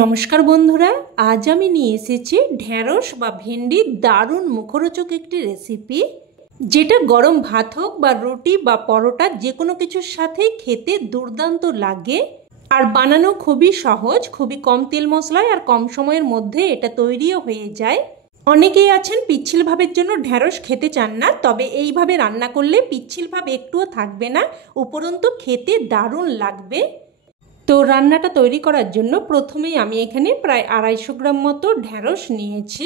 নমস্কার বন্ধুরা, আজ আমি নিয়ে এসেছি ঢ্যাঁড়স বা ভেন্ডির দারুণ মুখরোচক একটি রেসিপি, যেটা গরম ভাত হোক বা রুটি বা পরোটা যে কোনো কিছুর সাথেই খেতে দুর্দান্ত লাগে। আর বানানো খুবই সহজ, খুবই কম তেল মশলায় আর কম সময়ের মধ্যে এটা তৈরিও হয়ে যায়। অনেকেই আছেন পিচ্ছিল ভাবের জন্য ঢ্যাঁড়স খেতে চান না, তবে এইভাবে রান্না করলে পিচ্ছিল ভাব একটুও থাকবে না, উপরন্তু খেতে দারুণ লাগবে। তো রান্নাটা তৈরি করার জন্য প্রথমেই আমি এখানে প্রায় 250 গ্রাম মতো ঢ্যাঁড়স নিয়েছি।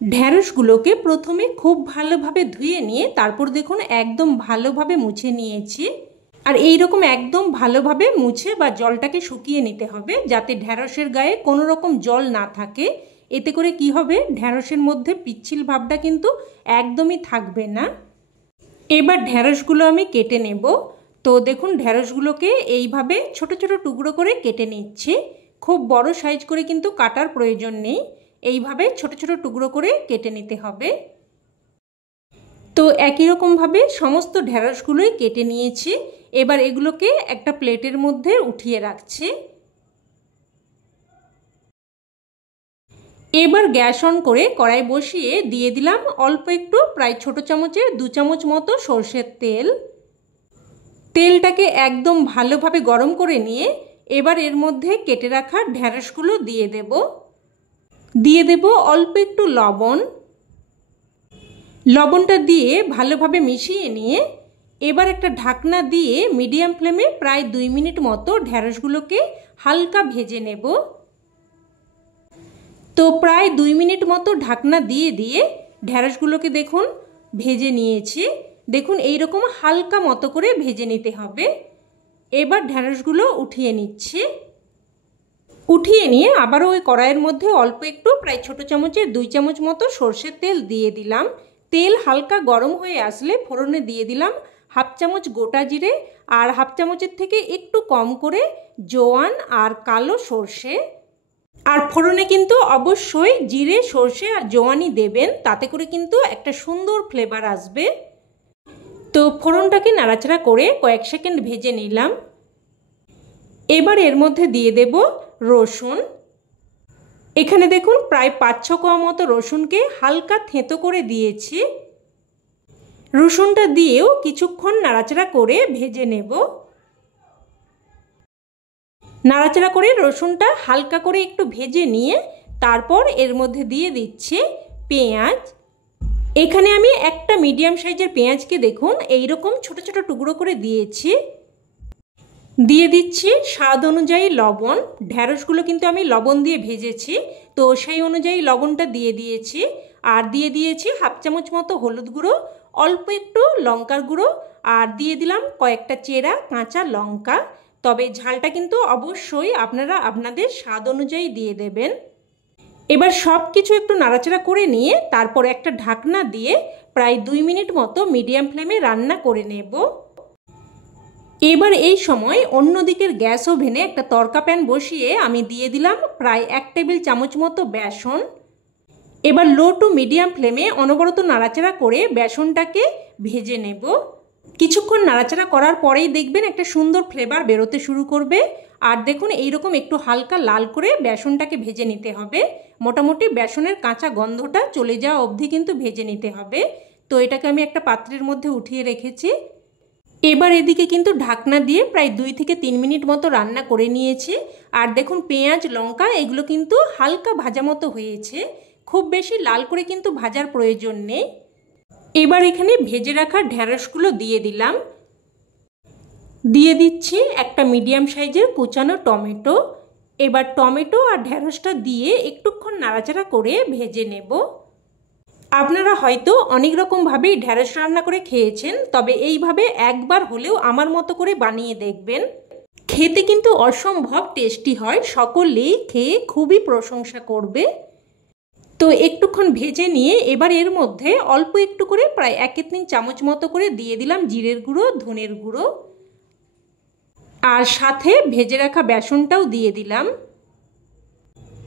ঢ্যাঁড়সগুলোকে প্রথমে খুব ভালোভাবে ধুয়ে নিয়ে তারপর দেখুন একদম ভালোভাবে মুছে নিয়েছি। আর এই রকম একদম ভালোভাবে মুছে বা জলটাকে শুকিয়ে নিতে হবে, যাতে ঢ্যাঁড়সের গায়ে কোনো রকম জল না থাকে। এতে করে কি হবে, ঢ্যাঁড়সের মধ্যে পিচ্ছিল ভাবটা কিন্তু একদমই থাকবে না। এবার ঢ্যাঁড়সগুলো আমি কেটে নেব। তো দেখুন ঢ্যাঁড়সগুলোকে এইভাবে ছোট ছোট টুকরো করে কেটে নিচ্ছি। খুব বড় সাইজ করে কিন্তু কাটার প্রয়োজন নেই, এইভাবে ছোট ছোট টুকরো করে কেটে নিতে হবে। তো একই রকমভাবে সমস্ত ঢ্যাঁড়সগুলোই কেটে নিয়েছি। এবার এগুলোকে একটা প্লেটের মধ্যে উঠিয়ে রাখছি। এবার গ্যাস অন করে কড়াই বসিয়ে দিয়ে দিলাম অল্প একটু, প্রায় ছোট চামচের 2 চামচ মতো সরষের তেল। তেলটাকে একদম ভালোভাবে গরম করে নিয়ে এবার এর মধ্যে কেটে রাখা ঢ্যাঁড়সগুলো দিয়ে দেব অল্প একটু লবণ। লবণটা দিয়ে ভালোভাবে মিশিয়ে নিয়ে এবার একটা ঢাকনা দিয়ে মিডিয়াম ফ্লেমে প্রায় 2 মিনিট মতো ঢ্যাঁড়সগুলোকে হালকা ভেজে নেব। তো প্রায় 2 মিনিট মতো ঢাকনা দিয়ে ঢ্যাঁড়সগুলোকে দেখুন ভেজে নিয়েছি। দেখুন এইরকম হালকা মতো করে ভেজে নিতে হবে। এবার ঢ্যাঁড়সগুলো উঠিয়ে নিচ্ছি। উঠিয়ে নিয়ে আবারও ওই কড়াইয়ের মধ্যে অল্প একটু, প্রায় ছোট চামচের 2 চামচ মতো সরষের তেল দিয়ে দিলাম। তেল হালকা গরম হয়ে আসলে ফোড়নে দিয়ে দিলাম 1/2 চামচ গোটা জিরে আর 1/2 চামচের থেকে একটু কম করে জোয়ান আর কালো সর্ষে। আর ফোড়নে কিন্তু অবশ্যই জিরে, সর্ষে আর জোয়ানই দেবেন, তাতে করে কিন্তু একটা সুন্দর ফ্লেভার আসবে। তো ফোড়নটাকে নাড়াচাড়া করে কয়েক সেকেন্ড ভেজে নিলাম। এবার এর মধ্যে দিয়ে দেব রসুন। এখানে দেখুন প্রায় 5-6 কোয়া মতো রসুনকে হালকা থেঁতো করে দিয়েছি। রসুনটা দিয়েও কিছুক্ষণ নাড়াচাড়া করে ভেজে নেব। নাড়াচাড়া করে রসুনটা হালকা করে একটু ভেজে নিয়ে তারপর এর মধ্যে দিয়ে দিচ্ছি পেঁয়াজ। এখানে আমি একটা মিডিয়াম সাইজের পেঁয়াজকে দেখুন এইরকম ছোট ছোট টুকরো করে দিয়েছি। দিয়ে দিচ্ছি স্বাদ অনুযায়ী লবণ। ঢ্যাঁড়সগুলো কিন্তু আমি লবণ দিয়ে ভেজেছি, তো সেই অনুযায়ী লবণটা দিয়ে দিয়েছি। আর দিয়ে দিয়েছি 1/2 চামচ মতো হলুদ গুঁড়ো, অল্প একটু লঙ্কার গুঁড়ো, আর দিয়ে দিলাম কয়েকটা চেরা কাঁচা লঙ্কা। তবে ঝালটা কিন্তু অবশ্যই আপনারা আপনাদের স্বাদ অনুযায়ী দিয়ে দেবেন। এবার সব কিছু একটু নাড়াচাড়া করে নিয়ে তারপর একটা ঢাকনা দিয়ে প্রায় 2 মিনিট মতো মিডিয়াম ফ্লেমে রান্না করে নেব। এবার এই সময় অন্য দিকের গ্যাস ওভেনে একটা তড়কা প্যান বসিয়ে আমি দিয়ে দিলাম প্রায় 1 টেবিল চামচ মতো বেসন। এবার লো টু মিডিয়াম ফ্লেমে অনবরত নাড়াচাড়া করে বেসনটাকে ভেজে নেব। কিছুক্ষণ নাড়াচাড়া করার পরেই দেখবেন একটা সুন্দর ফ্লেভার বেরোতে শুরু করবে। আর দেখুন এইরকম একটু হালকা লাল করে বেসনটাকে ভেজে নিতে হবে। মোটামুটি বেসনের কাঁচা গন্ধটা চলে যাওয়া অবধি কিন্তু ভেজে নিতে হবে। তো এটাকে আমি একটা পাত্রের মধ্যে উঠিয়ে রেখেছি। এবার এদিকে কিন্তু ঢাকনা দিয়ে প্রায় 2 থেকে 3 মিনিট মতো রান্না করে নিয়েছি। আর দেখুন পেঁয়াজ, লঙ্কা এগুলো কিন্তু হালকা ভাজা মতো হয়েছে, খুব বেশি লাল করে কিন্তু ভাজার প্রয়োজন নেই। এবার এখানে ভেজে রাখা ঢ্যাঁড়সগুলো দিয়ে দিলাম। দিয়ে দিচ্ছি একটা মিডিয়াম সাইজের কুচানো টমেটো। এবার টমেটো আর ঢ্যাঁড়সটা দিয়ে একটুক্ষণ নাড়াচাড়া করে ভেজে নেব। আপনারা হয়তো অনেক রকমভাবেই ঢ্যাঁড়স রান্না করে খেয়েছেন, তবে এইভাবে একবার হলেও আমার মতো করে বানিয়ে দেখবেন। খেতে কিন্তু অসম্ভব টেস্টি হয়, সকলেই খেয়ে খুবই প্রশংসা করবে। তো একটুক্ষণ ভেজে নিয়ে এবার এর মধ্যে অল্প একটু করে প্রায় 1-3 চামচ মতো করে দিয়ে দিলাম জিরের গুঁড়ো, ধনের গুঁড়ো, আর সাথে ভেজে রাখা বেসনটাও দিয়ে দিলাম।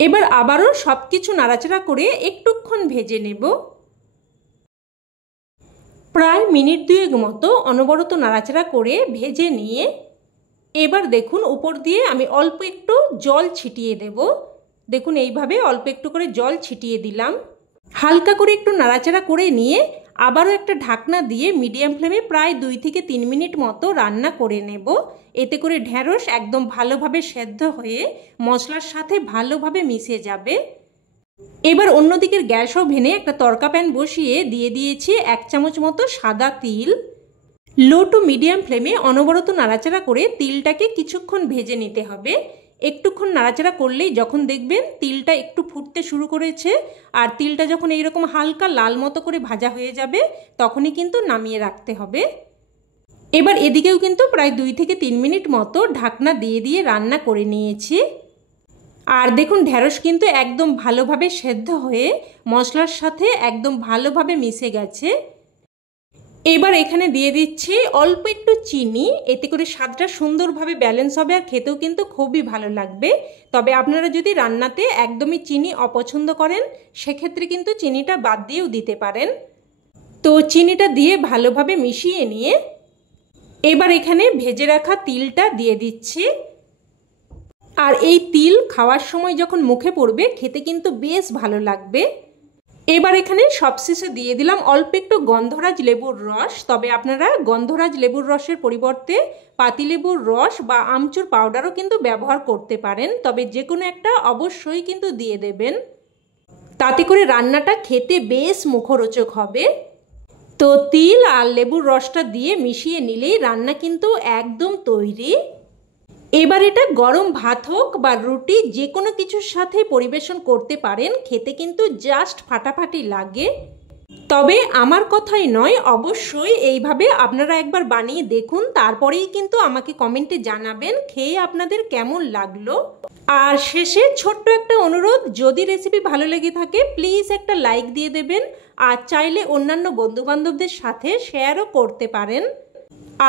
এবার আবারও সব কিছু নাড়াচাড়া করে একটুক্ষণ ভেজে নেব। প্রায় মিনিট 2 মতো অনবরত নাড়াচাড়া করে ভেজে নিয়ে এবার দেখুন উপর দিয়ে আমি অল্প একটু জল ছিটিয়ে দেব। দেখুন এইভাবে অল্প একটু করে জল ছিটিয়ে দিলাম। হালকা করে একটু নাড়াচাড়া করে নিয়ে আবারও একটা ঢাকনা দিয়ে মিডিয়াম ফ্লেমে প্রায় 2 থেকে 3 মিনিট মতো রান্না করে নেব। এতে করে ঢেঁড়স একদম ভালোভাবে সেদ্ধ হয়ে মশলার সাথে ভালোভাবে মিশে যাবে। এবার অন্যদিকের গ্যাস ওভেনে একটা তড়কা প্যান বসিয়ে দিয়ে দিয়েছি 1 চামচ মতো সাদা তিল। লো টু মিডিয়াম ফ্লেমে অনবরত নাড়াচাড়া করে তিলটাকে কিছুক্ষণ ভেজে নিতে হবে। একটুক্ষণ নাড়াচাড়া করলেই যখন দেখবেন তিলটা একটু ফুটতে শুরু করেছে আর তিলটা যখন এইরকম হালকা লাল মতো করে ভাজা হয়ে যাবে তখনই কিন্তু নামিয়ে রাখতে হবে। এবার এদিকেও কিন্তু প্রায় 2 থেকে 3 মিনিট মতো ঢাকনা দিয়ে দিয়ে রান্না করে নিয়েছি। আর দেখুন ঢেঁড়স কিন্তু একদম ভালোভাবে সেদ্ধ হয়ে মশলার সাথে একদম ভালোভাবে মিশে গেছে। এবার এখানে দিয়ে দিচ্ছি অল্প একটু চিনি, এতে করে স্বাদটা সুন্দরভাবে ব্যালেন্স হবে আর খেতেও কিন্তু খুবই ভালো লাগবে। তবে আপনারা যদি রান্নাতে একদমই চিনি অপছন্দ করেন সেক্ষেত্রে কিন্তু চিনিটা বাদ দিয়েও দিতে পারেন। তো চিনিটা দিয়ে ভালোভাবে মিশিয়ে নিয়ে এবার এখানে ভেজে রাখা তিলটা দিয়ে দিচ্ছি। আর এই তিল খাওয়ার সময় যখন মুখে পড়বে খেতে কিন্তু বেশ ভালো লাগবে। এবার এখানে সবশেষে দিয়ে দিলাম অল্প একটু গন্ধরাজ লেবুর রস। তবে আপনারা গন্ধরাজ লেবুর রসের পরিবর্তে পাতিলেবুর রস বা আমচুর পাউডারও কিন্তু ব্যবহার করতে পারেন। তবে যে কোনো একটা অবশ্যই কিন্তু দিয়ে দেবেন, তাতে করে রান্নাটা খেতে বেশ মুখরোচক হবে। তো তিল আর লেবুর রসটা দিয়ে মিশিয়ে নিলেই রান্না কিন্তু একদম তৈরি। এবার এটা গরম ভাত হোক বা রুটি যে কোনো কিছুর সাথে পরিবেশন করতে পারেন, খেতে কিন্তু জাস্ট ফাটাফাটি লাগে। তবে আমার কথাই নয়, অবশ্যই এইভাবে আপনারা একবার বানিয়ে দেখুন, তারপরেই কিন্তু আমাকে কমেন্টে জানাবেন খেয়ে আপনাদের কেমন লাগলো। আর শেষে ছোট্ট একটা অনুরোধ, যদি রেসিপি ভালো লেগে থাকে প্লিজ একটা লাইক দিয়ে দেবেন আর চাইলে অন্যান্য বন্ধুবান্ধবদের সাথে শেয়ারও করতে পারেন।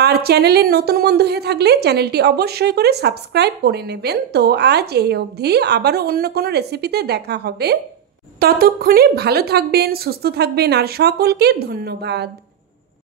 আর চ্যানেলের নতুন বন্ধু হয়ে থাকলে চ্যানেলটি অবশ্যই করে সাবস্ক্রাইব করে নেবেন। তো আজ এই অবধি, আবারও অন্য কোনো রেসিপিতে দেখা হবে। ততক্ষণে ভালো থাকবেন, সুস্থ থাকবেন আর সকলকে ধন্যবাদ।